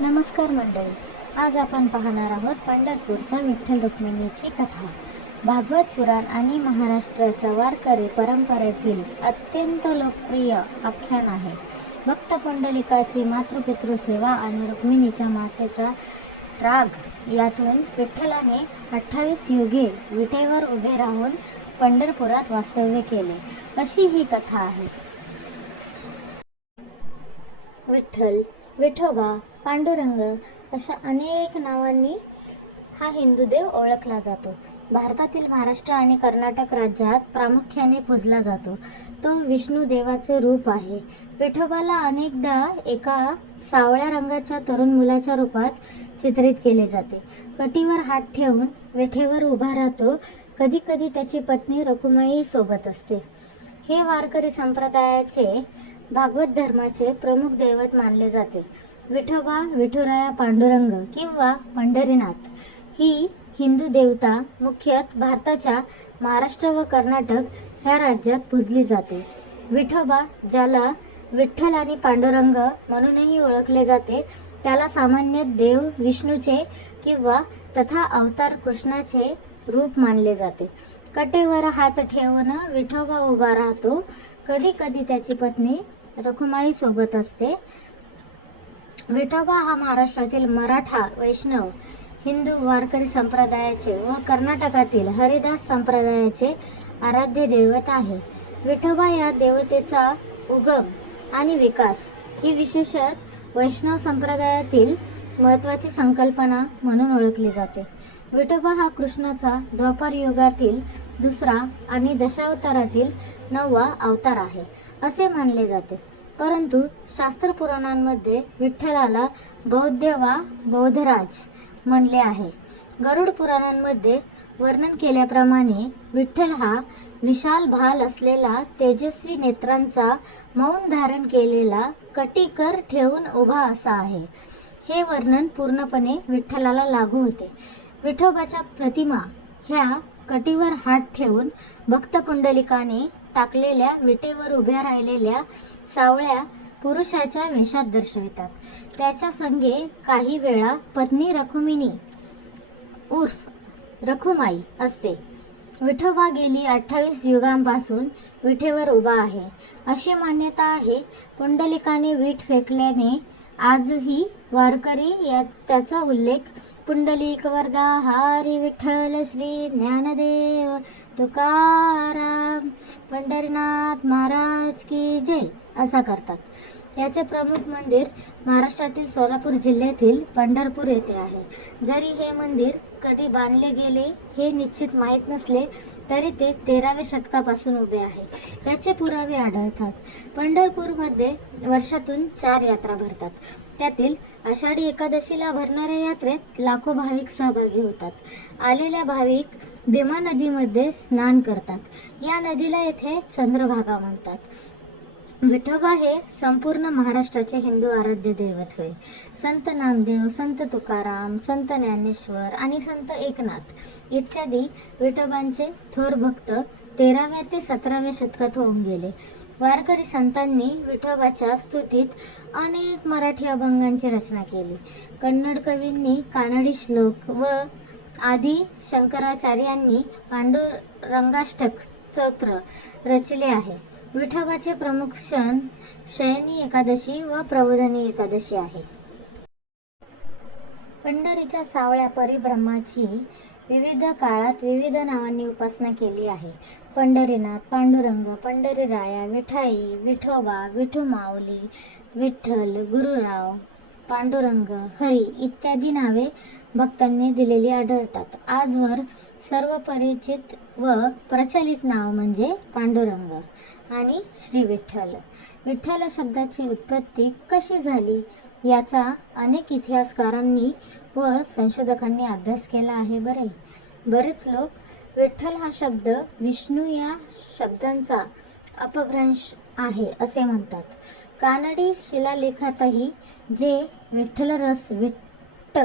नमस्कार मंडळी. आज आपण पाहणार आहोत पंढरपूरचा विठ्ठल रुक्मिणीची कथा. भागवत पुराण आणि महाराष्ट्राच्या वारकरी परंपरेतील अत्यंत लोकप्रिय आख्यान आहे. भक्त पुंडलिकाची मातृपितृ सेवा आणि रुक्मिणीच्या मातेचा राग यातून विठ्ठलाने 28 युगे विटेवर उभे राहून पंढरपुरात वास्तव्य केले, अशी ही कथा आहे. विठ्ठल, विठोबा, पांडुरंग अशा अनेक नावांनी हा हिंदू देव ओळखला जातो. भारतातील महाराष्ट्र आणि कर्नाटक राज्यात प्रामुख्याने पूजला जातो. तो विष्णू देवाचे रूप आहे. विठोबाला अनेकदा एका सावळ्या रंगाच्या तरुण मुलाच्या रूपात चित्रित केले जाते. कटीवर हात ठेवून विठेवर उभा राहतो. कधी कधी त्याची पत्नी रखुमाई सोबत असते. हे वारकरी संप्रदायाचे भागवत धर्माचे प्रमुख दैवत मानले जाते. विठोबा, विठुराया, पांडुरंग किंवा पंढरीनाथ ही हिंदू देवता मुख्यतः भारताच्या महाराष्ट्र व कर्नाटक ह्या राज्यात पूजली जाते. विठोबा, ज्याला विठ्ठल आणि पांडुरंग म्हणूनही ओळखले जाते, त्याला सामान्य देव विष्णूचे किंवा तथा अवतार कृष्णाचे रूप मानले जाते. कटेवर हात ठेवून विठोबा उभा राहतो. कधी कधी त्याची पत्नी रखुमाई सोबत असते. विठोबा हा महाराष्ट्रातील मराठा, वैष्णव, हिंदू वारकरी संप्रदायाचे व कर्नाटकातील हरिदास संप्रदायाचे आराध्य दैवत आहे. विठोबा या देवतेचा उगम आणि विकास ही विशेषतः वैष्णव संप्रदायातील महत्त्वाची संकल्पना म्हणून ओळखली जाते. विठोबा हा कृष्णाचा द्वापार युगातील दुसरा आणि दशावतारातील 9वा अवतार आहे असे मानले जाते. परंतु शास्त्र पुराणांमध्ये विठ्ठलाला बौद्ध वा बौद्धराज म्हणले आहे. गरुड पुराणांमध्ये वर्णन केल्याप्रमाणे विठ्ठल हा विशाल भाल असलेला, तेजस्वी नेत्रांचा, मौन धारण केलेला, कटीकर ठेवून उभा असा आहे. हे वर्णन पूर्णपणे विठ्ठलाला लागू होते. विठोबाच्या प्रतिमा ह्या कटीवर हात ठेवून भक्त पुंडलिकाने टाकलेल्या विटेवर उभ्या राहिलेल्या सावळ्या पुरुषाच्या वेशात दर्शवितात. त्याच्या संगे काही वेळा पत्नी रखुमिनी उर्फ रखुमाई असते. विठोबा गेली 28 युगांपासून विटेवर उभा आहे अशी मान्यता आहे. पुंडलिकाने वीट फेकल्याने आजही वारकरी त्याचा उल्लेख पुंडलिक वरदा हरी विठ्ठल श्री ज्ञानदेव तुकाराम पंढरीनाथ महाराज की जय असा करतात. याचे प्रमुख मंदिर महाराष्ट्रातील सोलापूर जिल्ह्यातील पंढरपूर येथे आहे. जरी हे मंदिर कधी बांधले गेले हे निश्चित माहीत नसले तरी ते 13व्या शतकापासून उभे आहे. याचे पुरावे आढळतात. पंढरपूरमध्ये वर्षातून 4 यात्रा भरतात. त्यातील आषाढी एकादशीला भरणाऱ्या यात्रेत लाखो भाविक सहभागी होतात. आलेल्या भाविक भीमा नदीमध्ये स्नान करतात. या नदीला येथे चंद्रभागा म्हणतात. विठोबा हे संपूर्ण महाराष्ट्राचे हिंदू आराध्य दैवत होय. संत नामदेव, संत तुकाराम, संत ज्ञानेश्वर आणि संत एकनाथ इत्यादी विठोबांचे थोर भक्त 13व्या ते 17व्या शतकात होऊन गेले. वारकरी संतांनी विठोबाच्या स्तुतीत अनेक मराठी अभंगांची रचना केली. कन्नड कवींनी कानडी श्लोक व आदी शंकराचार्यांनी पांडुरंगाष्टक स्तोत्र रचले आहे. विठोबाचे प्रमुख सण शयनी एकादशी व प्रबोधिनी एकादशी आहे. पंढरीच्या सावळ्या परिब्रह्माची विविध काळात विविध नावांनी उपासना केली आहे. पंढरीनाथ, पांडुरंग, पंढरीराया, विठाई, विठोबा, विठुमाऊली, विठ्ठल, गुरुराव, पांडुरंग, हरी इत्यादी नावे भक्तांनी दिलेली आढळतात. आजवर सर्व परिचित व प्रचलित नाव म्हणजे पांडुरंग आणि श्री विठ्ठल. विठ्ठल शब्दाची उत्पत्ती कशी झाली याचा अनेक इतिहासकारांनी व संशोधकांनी अभ्यास केला आहे. बरेच लोक विठ्ठल हा शब्द विष्णू या शब्दांचा अपभ्रंश आहे असे म्हणतात. कानडी शिलालेखातही जे विठ्ठलरस विठ्ठ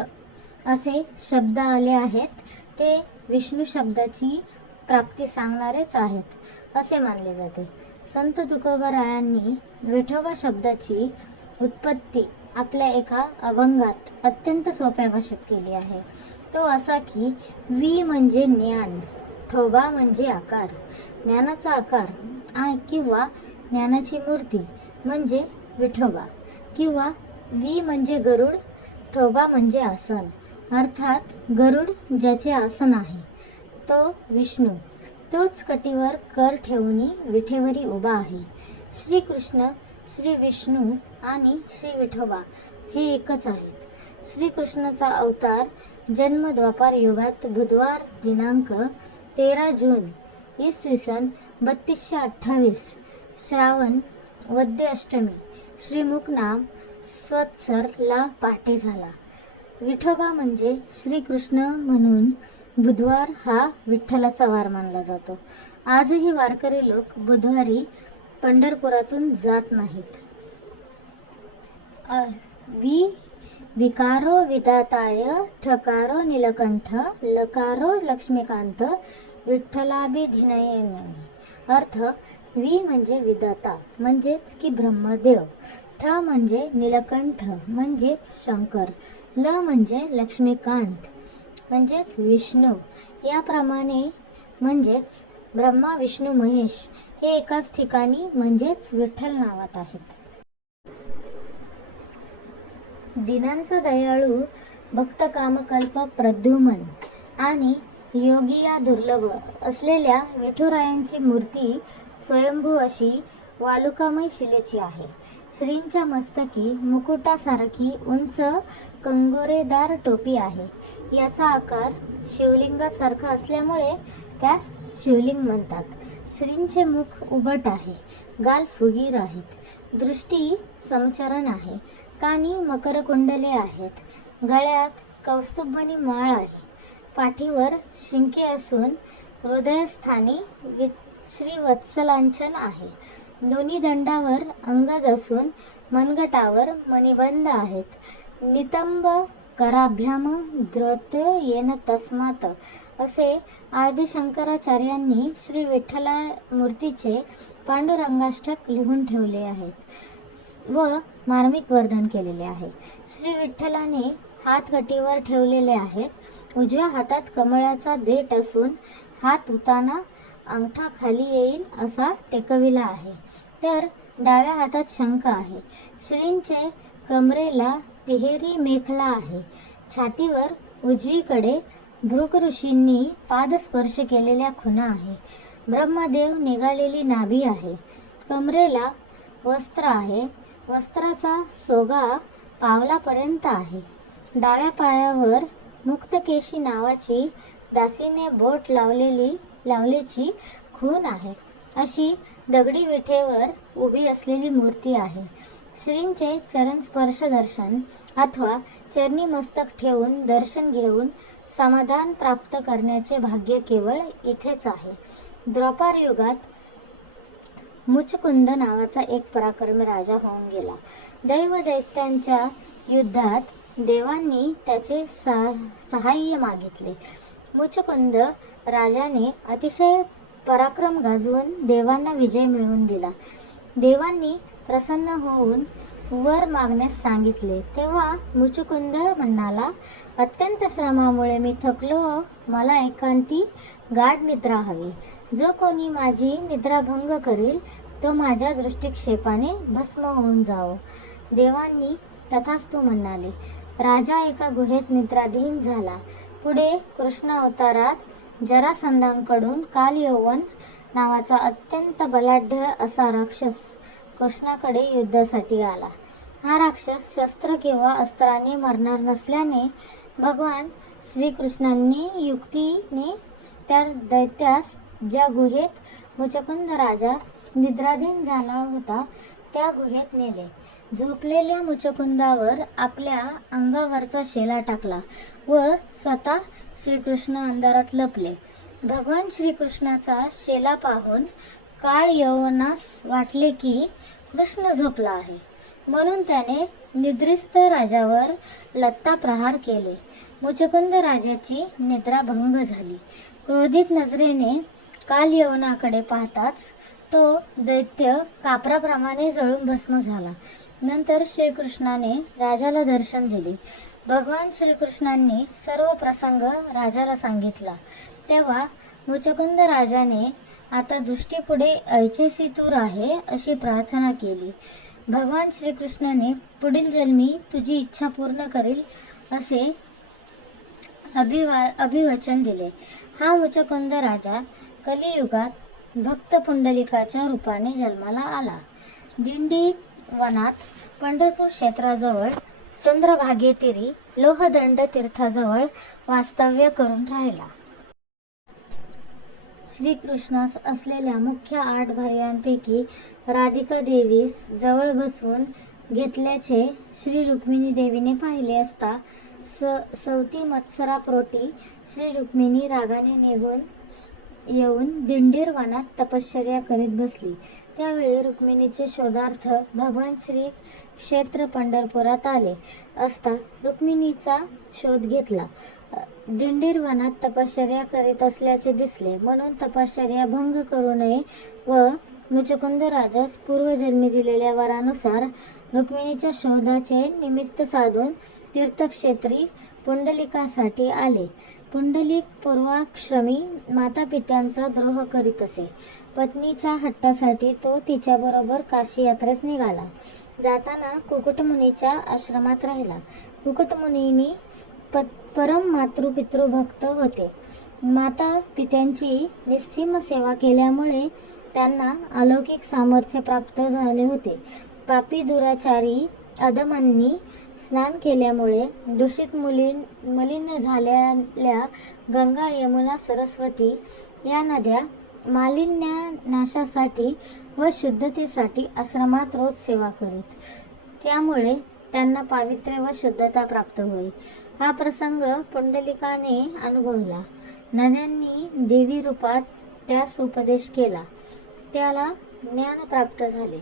असे शब्द आले आहेत ते विष्णू शब्दाची प्राप्ती सांगणारेच आहेत असे मानले जाते. संत तुकोबारायांनी विठोबा शब्दाची उत्पत्ती आपल्या एका अभंगात अत्यंत सोप्या भाषेत केली आहे. तो असा की वी म्हणजे ज्ञान, ठोबा म्हणजे आकार, ज्ञानाचा आकार किंवा ज्ञानाची मूर्ती म्हणजे विठोबा, किंवा वी म्हणजे गरुड, ठोबा म्हणजे आसन. अर्थात गरुड ज्याचे आसन आहे तो विष्णू, तोच कटीवर कर ठेवून विठेवरी उभा आहे. श्रीकृष्ण, श्री विष्णू आणि श्री विठोबा हे एकच आहेत. श्रीकृष्णाचा अवतार जन्म द्वापार युगात बुधवार दिनांक 13 जून इसवी सन 3228 श्रावण वद्य अष्टमी श्रीमुख नाम संवत्सर ला पहाटे झाला. विठोबा म्हणजे श्रीकृष्ण म्हणून बुधवार हा विठ्ठलाचा वार मानला जातो. आजही वारकरी लोक बुधवारी पंढरपुरातून जात नाहीत. विकारो विधाताय, ठकारो नीलकंठ, लकारो लक्ष्मीकांत, विठ्ठलाभिधिनये. अर्थ, वी म्हणजे विधाता म्हणजेच की ब्रह्मदेव, ठ म्हणजे नीलकंठ म्हणजेच शंकर, ल म्हणजे लक्ष्मीकांत म्हणजेच विष्णू. याप्रमाणे म्हणजेच ब्रह्मा विष्णू महेश हे एकाच ठिकाणी म्हणजेच विठ्ठल नावात आहेत. दिनांचा दयाळू, भक्त कामकल्प प्रद्युमन आणि योगिया दुर्लभ असलेल्या विठुरायांची मूर्ती स्वयंभू अशी वालुकामय शिलेची आहे. श्रींच्या मस्तकी मुकुटासारखी उंच कंगोरेदार टोपी आहे. याचा आकार शिवलिंगासारखा असल्यामुळे त्यास शिवलिंग म्हणतात. श्रींचे मुख उभट आहे, गाल फुगीर आहेत, दृष्टी समचरण आहे, कानी मकरकुंडले आहेत, गळ्यात कौस्तुभमणी माळ आहे, पाठीवर शिंके असून हृदयस्थानी श्रीवत्सलांचन आहे. दोन्ही दंडावर अंगद असून मनगटावर मणिबंध आहेत. नितंब कराभ्याम द्रोत येन तस्मात असे आदिशंकराचार्यांनी श्री विठ्ठला मूर्तीचे पांडुरंगाष्टक लिहून ठेवले आहे व मार्मिक वर्णन केलेले आहे. श्री विठ्ठलाने हात कटीवर ठेवलेले आहेत. उजव्या हातात कमळाचा देठ असून हात उताना अंगठा खाली येईल असा टेकविला आहे, तर डाव्या हातात शंख आहे. श्रींचे कमरेला तिहेरी मेखला आहे. छातीवर उजवीकडे भृग ऋषींनी पादस्पर्श केलेल्या खुणा आहे. ब्रह्मदेव निघालेली नाभी आहे. कमरेला वस्त्र आहे. वस्त्राचा सोगा पावलापर्यंत आहे. डाव्या पायावर मुक्तकेशी नावाची दासीने बोट लावल्याची खूण आहे. अशी दगडी विठेवर उभी असलेली मूर्ती आहे. श्रींचे चरणस्पर्श दर्शन अथवा चरणी मस्तक ठेवून दर्शन घेऊन समाधान प्राप्त करण्याचे भाग्य केवळ इथेच आहे. द्वापार युगात मुचकुंद नावाचा एक पराक्रमी राजा होऊन गेला. दैव दैत्यांच्या युद्धात देवांनी त्याचे सहाय्य मागितले. मुचकुंद राजाने अतिशय पराक्रम गाजवून देवांना विजय मिळवून दिला. देवांनी प्रसन्न होऊन वर मागण्यास सांगितले. तेव्हा मुचकुंद म्हणाला, अत्यंत श्रमामुळे मी थकलो, मला एकांती गाढ निद्रा हवी. जो कोणी माझी निद्राभंग करील तो माझ्या दृष्टिक्षेपाने भस्म होऊन जावो. देवांनी तथास्तु म्हणाले. राजा एका गुहेत निद्राधीन झाला. पुढे कृष्ण अवतारात जरासंधांकडून कालयवन नावाचा अत्यंत बलाढ्य असा राक्षस कृष्णाकडे युद्धासाठी आला. हा राक्षस शस्त्र किंवा अस्त्राने मरणार नसल्याने भगवान श्रीकृष्णांनी युक्तीने त्या दैत्यास ज्या गुहेत मुचकुंद राजा निद्राधीन झाला होता त्या गुहेत नेले. झोपलेल्या मुचकुंदावर आपल्या अंगावरचा शेला टाकला व स्वतः श्रीकृष्ण अंधारात लपले. भगवान श्रीकृष्णाचा शेला पाहून कालयवनास वाटले की कृष्ण झोपला आहे, म्हणून त्याने निद्रिस्त राजावर लत्ता प्रहार केले. मुचकुंद राजाची निद्रा भंग झाली. क्रोधित नजरेने कालयवनाकडे पाहताच तो दैत्य कापराप्रमाणे जळून भस्म झाला. नंतर श्रीकृष्णाने राजाला दर्शन दिले. भगवान श्रीकृष्णांनी सर्व प्रसंग राजाला सांगितला. तेव्हा मुचकुंद राजाने आता दृष्टीपुढे ऐचेसी तूर आहे अशी प्रार्थना केली. भगवान श्रीकृष्णाने पुढील जन्मी तुझी इच्छा पूर्ण करील असे अभिवचन दिले. हा मुचकुंद राजा कलियुगात भक्त पुंडलिकाच्या रूपाने जन्माला आला. दिंडी वनात पंढरपूर क्षेत्राजवळ चंद्रभागेतीरी लोहदंड तीर्थाजवळ वास्तव्य करून राहिला. श्रीकृष्णास असलेल्या मुख्य 8 भार्यांपैकी राधिका देवीस जवळ बसवून घेतल्याचे श्री रुक्मिणी देवीने पाहिले असता सवती मत्सरापोटी श्री रुक्मिणी रागाने निघून येऊन दिंडीर वनात तपश्चर्या करीत बसली. त्यावेळी रुक्मिणीचे शोधार्थ भगवान श्री क्षेत्र पंढरपुरात आले असता रुक्मिणीचा शोध घेतला. दिंडीर वनात तपश्चर्या करीत असल्याचे दिसले, म्हणून तपश्चर्या भंग करू नये व मुचकुंद राजास पूर्वजन्मी दिलेल्या वरानुसार रुक्मिणीच्या शोधाचे निमित्त साधून तीर्थक्षेत्री पुंडलिकासाठी आले. पुंडलिक पूर्वाश्रमी मातापित्यांचा द्रोह करीत असे. पत्नीच्या हट्टासाठी तो तिच्याबरोबर काशी यात्रेस निघाला. जाताना कुकुटमुनीच्या आश्रमात राहिला. कुकुटमुनी परम मातृपितृभक्त होते. माता पित्यांची निस्सीम सेवा केल्यामुळे त्यांना अलौकिक सामर्थ्य प्राप्त झाले होते. पापी दुराचारी अधमांनी स्नान केल्यामुळे दूषित मलिन झालेल्या गंगा, यमुना, सरस्वती या नद्या मालिन्यनाशासाठी व शुद्धतेसाठी आश्रमात रोज सेवा करीत. त्यामुळे त्यांना पावित्र्य व शुद्धता प्राप्त होई. हा प्रसंग पुंडलिकाने अनुभवला. नद्यांनी देवी रूपात त्यास उपदेश केला. त्याला ज्ञान प्राप्त झाले.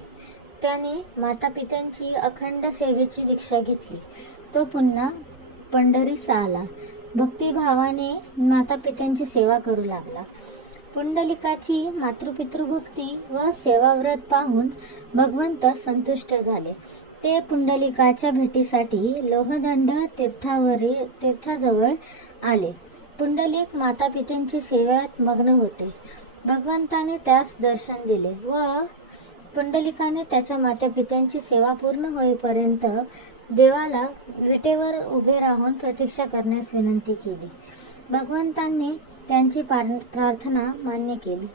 त्याने मातापित्यांची अखंड सेवेची दीक्षा घेतली. तो पुन्हा पंढरीस आला. भक्तिभावाने मातापित्यांची सेवा करू लागला. पुंडलिकाची मातृपितृभक्ती व सेवाव्रत पाहून भगवंत संतुष्ट झाले. ते पुंडलिकाच्या भेटीसाठी लोहदंड तीर्थाजवळ आले. पुंडलिक मातापित्यांची सेवेत मग्न होते. भगवंताने त्यास दर्शन दिले व पुंडलिकाने त्याच्या मातापित्यांची सेवा पूर्ण होईपर्यंत देवाला विटेवर उभे राहून प्रतीक्षा करण्यास विनंती केली. भगवंतांनी त्यांची प्रार्थना मान्य केली.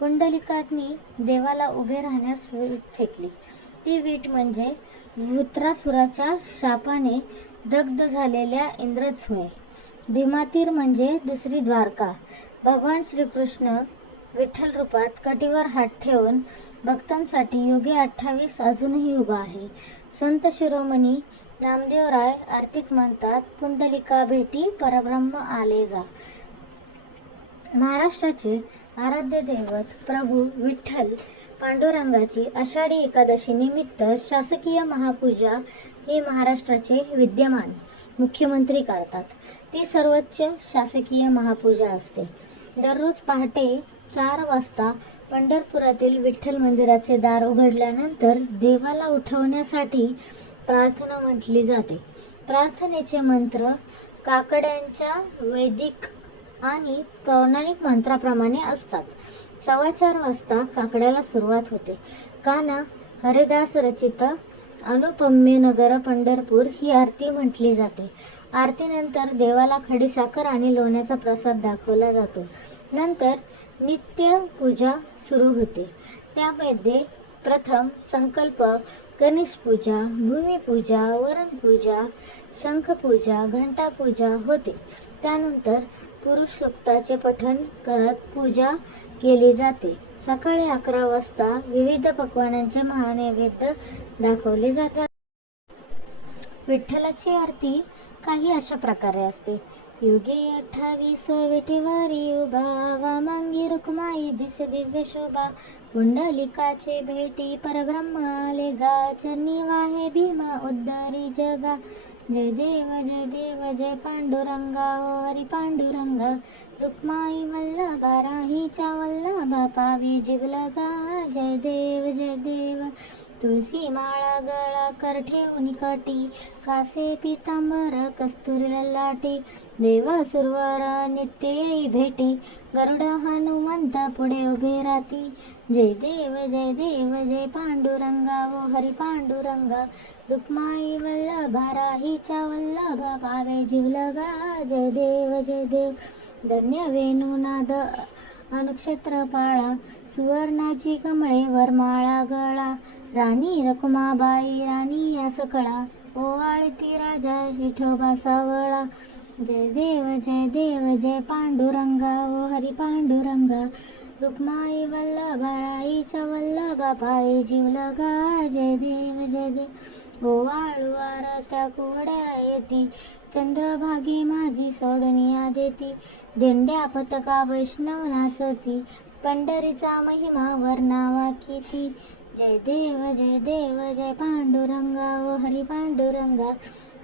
पुंडलिकाने देवाला उभे राहण्यास वीट फेकली. ती वीट म्हणजे वृत्रासुराच्या शापाने दग्ध झालेल्या इंद्रच होय. भीमातीर म्हणजे दुसरी द्वारका. भगवान श्रीकृष्ण विठ्ठल रूपात कटीवर हात ठेवून भक्तांसाठी योगी 28 अजूनही उभा आहे. संत शिरोमणी नामदेवराय आरतीत म्हणतात, पुंडलिका भेटी परब्रह्म आले गा. महाराष्ट्राचे आराध्य दैवत प्रभू विठ्ठल पांडुरंगाची आषाढी एकादशी निमित्त शासकीय महापूजा ही महाराष्ट्राचे विद्यमान मुख्यमंत्री करतात. ती सर्वोच्च शासकीय महापूजा असते. दररोज पहाटे 4 वाजता पंढरपुरातील विठ्ठल मंदिराचे दार उघडल्यानंतर देवाला उठवण्यासाठी प्रार्थना म्हटली जाते. प्रार्थनेचे मंत्र काकड्यांच्या वैदिक आणि पौराणिक मंत्राप्रमाणे असतात. 4:15 वाजता काकड्याला सुरुवात होते. काना हरिदास रचित अनुपम्य नगर पंढरपूर ही आरती म्हटली जाते. आरतीनंतर देवाला खडीसाखर आणि लोण्याचा प्रसाद दाखवला जातो. नंतर नित्य पूजा सुरू होते. त्यामध्ये प्रथम संकल्प, गणेश पूजा, भूमिपूजा, वरणपूजा, शंखपूजा, घंटापूजा होते. त्यानंतर पुरुष सूक्ताचे पठण करत पूजा केली जाते. सकाळी 11 वाजता विविध पक्वानांचे महानैवेद्य दाखवले जातात. विठ्ठलाची आरती काही अशा प्रकारे असते. युगे 28 विठेवारी उभा, वामांगी रुक्माई दिसे दिव्य शोभा. पुंडलिकाचे भेटी परब्रह्म आले गा, चरणी वाहे भीमा उद्धारी जगा. जय देव जय पांडुरंगा, ओ हरी पांडुरंगा. रुक्माई वल्लभा राहीच्या वल्लभा, पावे जीव लगा. जय देव तुळसी माळा गळा कर ठेवून कटी, कासे पितांबर कस्तुरी ललाटी, देव सुरवर नित्य येई भेटी, गरुड हनुमंत पुढे उभे राती. जय देव जय पांडुरंगा ओ हरी पांडुरंगा, रुक्माई वल्लभा राहीच्या वल्लभा, पावे जीवलगा. जय देव धन्य वेणुनाद अनुक्षत्र पाळा, सुवर्णाची कमळे वरमाळा गळा, राणी रखुमाबाई राणी या सकळा, ओवाळती राजा विठोबा सावळा. जय देव जय पांडुरंगा ओ हरी पांडुरंगा, रुक्माई वल्लभा राईच्या वल्लभा, पायी जीवलगा. जय देव ओवाळू आरत्या कुवड्या येती, चंद्रभागी माझी सोडनिया देती, दिंड्या पताका वैष्णव नाचती, पंढरीचा महिमा वर्णावा किती. जय देव जय पांडुरंगा ओ हरी पांडुरंगा,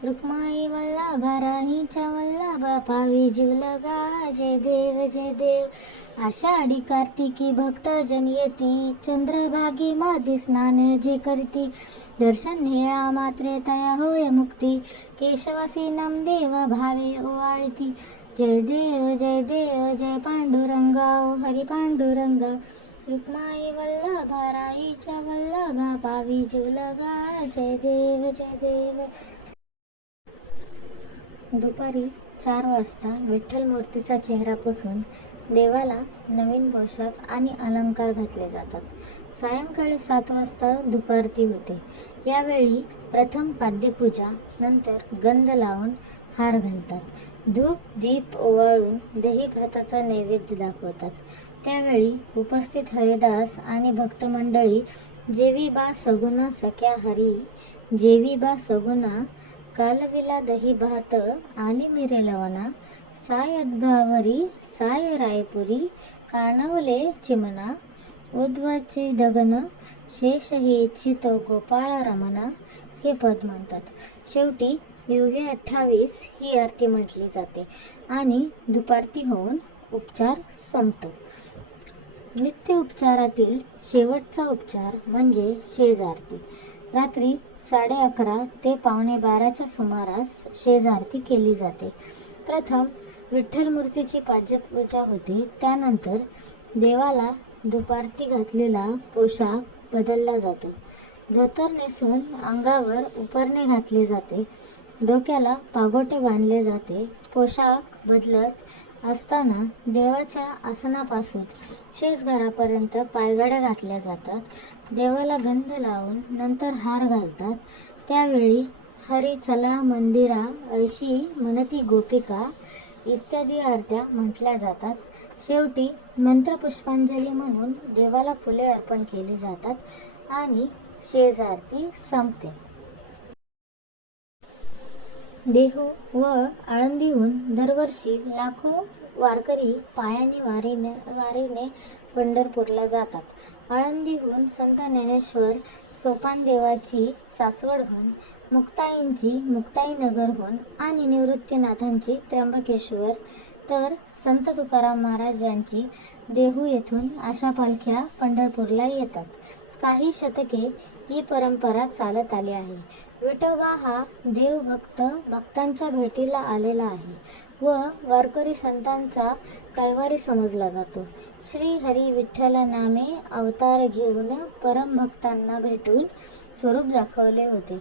रुक्माई वल्लभा राहीच्या वल्लभा, पावी जीवलगा. जय देव आषाढी कार्तिकी भक्त जन येती, चंद्रभागी मध्ये स्नान जे करती, दर्शन हेळा मात्रे तया होय मुक्ती, केशवासी नामदेव भावे ओवाळती. जय देव जय पांडुरंगा ओ हरी पांडुरंगा, रुक्माई वल्लभा राईच्या वल्लभा, पावी जीवलगा. जय देव दुपारी 4 वाजता विठ्ठल मूर्तीचा चेहरा पुसून देवाला नवीन पोशाख आणि अलंकार घातले जातात. सायंकाळी 7 वाजता धूपारती होते. यावेळी प्रथम पाद्यपूजा, नंतर गंध लावून हार घालतात. धूप दीप ओवाळून दही भाताचा नैवेद्य दाखवतात. त्यावेळी उपस्थित हरिदास आणि भक्तमंडळी जेवी बा सगुना सख्या हरी, जेवी बा सगुना कालविला दही भात आणि मिरे लवना, साय दुधावरी साय रायपुरी, कानवले चिमणा उद्वाचे दगन, शेष हे इच्छित गोपाळ रमणा, हे पद म्हणतात. शेवटी युगे 28 ही आरती म्हटली जाते आणि दुपारती होऊन उपचार संपतो. नित्य उपचारातील शेवटचा उपचार म्हणजे शेज आरती. रात्री 11:30 ते 11:15च्या सुमारास शेज आरती केली जाते. प्रथम विठ्ठल मूर्तीची पाद्यपूजा होते. त्यानंतर देवाला दुपारती घातलेला पोशाख बदलला जातो. धोतर नेसून अंगावर उपरणे घातले जाते. डोक्याला पागोटे बांधले जाते. पोशाख बदलत असताना देवाच्या आसनापासून शेषघरापर्यंत पायघड्या घातल्या जातात. देवाला गंध लावून नंतर हार घालतात. त्यावेळी हरी चला मंदिरा ऐशी म्हणती गोपिका इत्यादी आरत्या म्हटल्या जातात. शेवटी मंत्रपुष्पांजली म्हणून देवाला फुले अर्पण केली जातात आणि शेज आरती संपते. देहू व आळंदीहून दरवर्षी लाखो वारकरी पायाने वारीने पंढरपूरला जातात. आळंदीहून संत ज्ञानेश्वर सोपानदेवाची सासवडहून, मुक्ताईंची मुक्ताईनगरहून आणि निवृत्तीनाथांची त्र्यंबकेश्वर, तर संत तुकाराम महाराज यांची देहू येथून अशा पालख्या पंढरपूरला येतात. काही शतके ही परंपरा चालत आली आहे. विठोबा हा देवभक्त भक्तांच्या भेटीला आलेला आहे व वारकरी संतांचा कैवारी समजला जातो. श्री हरी विठ्ठल नामे अवतार घेऊन परमभक्तांना भेटून स्वरूप दाखवले होते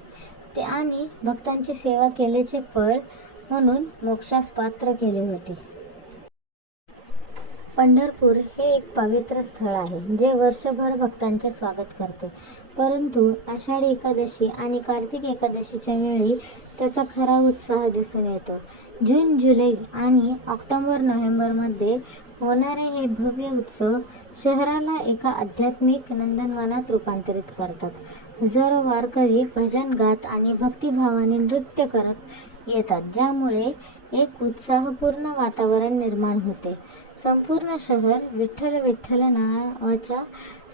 ते आणि भक्तांची सेवा केल्याचे फळ म्हणून मोक्षास पात्र केले होते. पंढरपूर हे एक पवित्र स्थळ आहे जे वर्षभर भक्तांचे स्वागत करते. परंतु आषाढी एकादशी आणि कार्तिक एकादशीच्या वेळी त्याचा खरा उत्साह दिसून येतो. जून, जुलै आणि ऑक्टोबर-नोव्हेंबरमध्ये होणारे हे भव्य उत्सव शहराला एका आध्यात्मिक नंदनवनात रूपांतरित करतात. हजारो वारकरी भजन गात आणि भक्तिभावाने नृत्य करत येतात, ज्यामुळे एक उत्साहपूर्ण वातावरण निर्माण होते. संपूर्ण शहर विठ्ठल विठ्ठल नावाच्या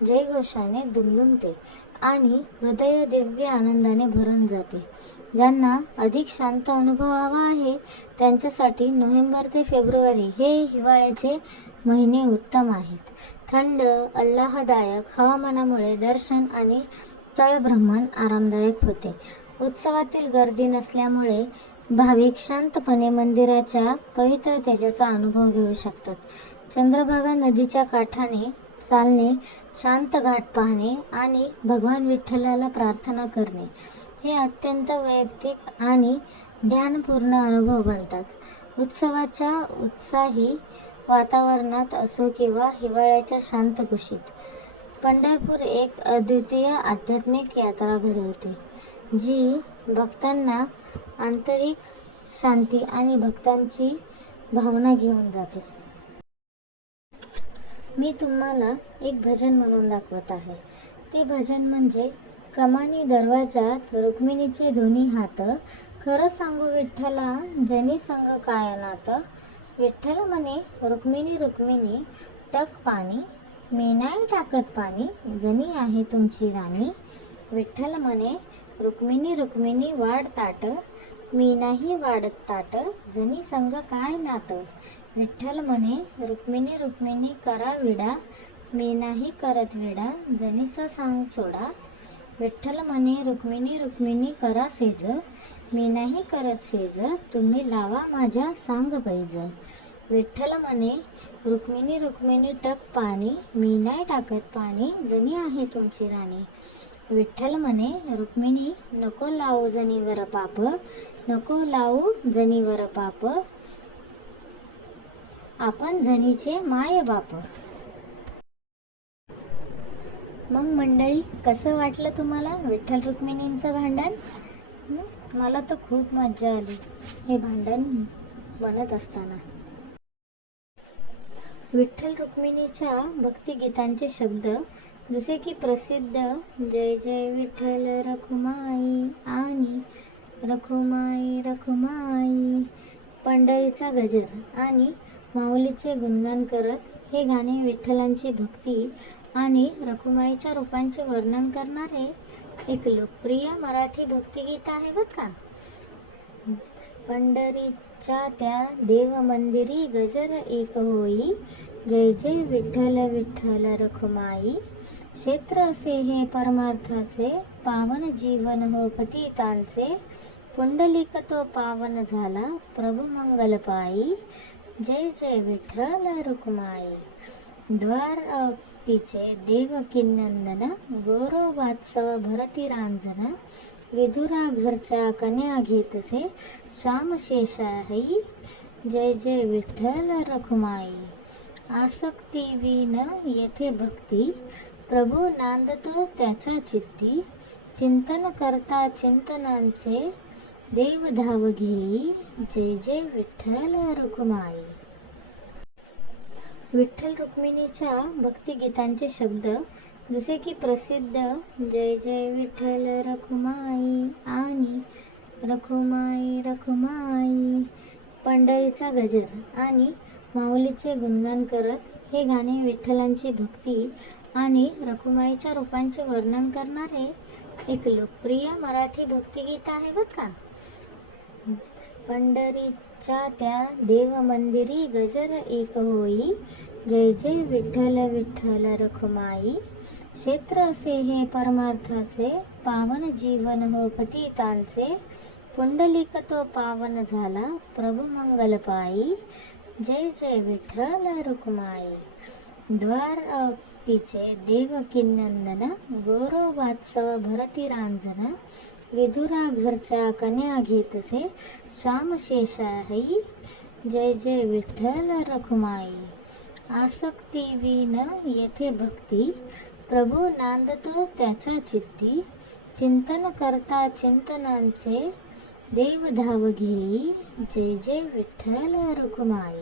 जयघोषाने दुमदुमते आणि हृदय दिव्य आनंदाने भरून जाते. ज्यांना अधिक शांत अनुभवावा आहे त्यांच्यासाठी नोव्हेंबर ते फेब्रुवारी हे हिवाळ्याचे महिने उत्तम आहेत. थंड आल्हाददायक हवामानामुळे दर्शन आणि स्थळभ्रमण आरामदायक होते. उत्सवातील गर्दी नसल्यामुळे भाविक शांतपणे मंदिराच्या पवित्रतेचा अनुभव घेऊ शकतात. चंद्रभागा नदीच्या काठाने चालणे, शांत घाट पाहणे आणि भगवान विठ्ठलाला प्रार्थना करणे हे अत्यंत वैयक्तिक आणि ध्यानपूर्ण अनुभव बनतात. उत्सवाच्या उत्साही वातावरणात असो किंवा हिवाळ्याच्या शांत कुशीत, पंढरपूर एक अद्वितीय आध्यात्मिक यात्रा घडवते, जी भक्तांना आंतरिक शांती आणि भक्तांची भावना घेऊन जाते. मी तुम्हाला एक भजन म्हणून दाखवत आहे. ते भजन म्हणजे कमानी दरवाजात रुक्मिणीचे दोन्ही हात, खरं सांगू विठ्ठला जनी संग काय नात. विठ्ठल म्हणे रुक्मिणी रुक्मिणी टक पाणी, मी नाही टाकत पाणी जनी आहे तुमची राणी. विठ्ठल म्हणे रुक्मिणी रुक्मिणी वाढ ताट, मी नाही वाढत ताट जनी संग काय नात. विठ्ठल म्हणे रुक्मिणी रुक्मिणी करा विडा, मी नाही करत विडा जनीचा सांग सोडा. विठ्ठल म्हणे रुक्मिणी रुक्मिणी करा सेज, मी नाही करत सेज तुम्ही लावा माझ्या सांग पैज. विठ्ठल म्हणे रुक्मिणी रुक्मिणी टक पाणी, मी नाही टाकत पाणी जनी आहे तुमची राणी. विठ्ठल म्हणे रुक्मिणी नको लावू जनीवर पाप, नको लावू जनीवर पाप, आपण जनीचे माय बाप. मग मंडळी, कसं वाटलं तुम्हाला विठ्ठल रुक्मिणींचं भांडण? मला तर खूप मजा आली हे भांडण बनत असताना. विठ्ठल रुक्मिणीच्या भक्तिगीतांचे शब्द जसे की प्रसिद्ध जय जय विठ्ठल रखुमाई आणि रखुमाई रखुमाई, पंढरीचा गजर आणि माऊलीचे गुणगान करत हे गाणे विठ्ठलांची भक्ती आणि रखुमाईच्या रूपांचे वर्णन करणारे एक लोकप्रिय मराठी भक्तिगीत आहे बरं का. पंढरीच्या त्या देव मंदिरी गजर एक होई, जय जय विठ्ठल विठ्ठल रखुमाई. क्षेत्र असे हे परमार्थाचे, पावन जीवन हो पतितांचे. पुंडलिक तो पावन झाला, प्रभू मंगल पायी. जय जय विठ्ठल रखुमाई. द्वार तिचे देवकी नंदन, गौरव वात्सव भरती रांजन. विधुरा घरच्या कन्या घेतसे, श्याम शेषाही. जय जय विठ्ठल रखुमाई. आसक्ती विन येथे भक्ती, प्रभू नांदतो त्याच्या चित्ती. चिंतन करता चिंतनांचे, देव धाव घेई. जय जय विठ्ठल रखुमाई. विठ्ठल रुक्मिणीच्या भक्तिगीतांचे शब्द जसे की प्रसिद्ध जय जय विठ्ठल रखुमाई आणि रखुमाई रखुमाई, पंढरीचा गजर आणि माऊलीचे गुणगान करत हे गाणे विठ्ठलांची भक्ती आणि रखुमाईच्या रूपांचे वर्णन करणारे एक लोकप्रिय मराठी भक्तिगीत आहे बरं का. पंढरीच्या त्या देव मंदिरी गजर एक होई, जय जय विठ्ठल विठ्ठल रखुमाई. क्षेत्र असे हे परमार्थाचे, पावन जीवन हो पतितांचे. पुंडलिक तो पावन झाला, प्रभू मंगल पायी. जय जय विठ्ठल रखुमाई. द्वार तिचे देवकी नंदन, गौरव वात्सव भरती रांजन. विधुरा घरच्या कन्या घेतसे, श्याम शेषाही. जय जय विठ्ठल रखुमाई. आसक्ती विन येथे भक्ती, प्रभू नांदतो त्याच्या चित्ती. चिंतन करता चिंतनांचे, देव धाव घेई. जय जय विठ्ठल रखुमाई.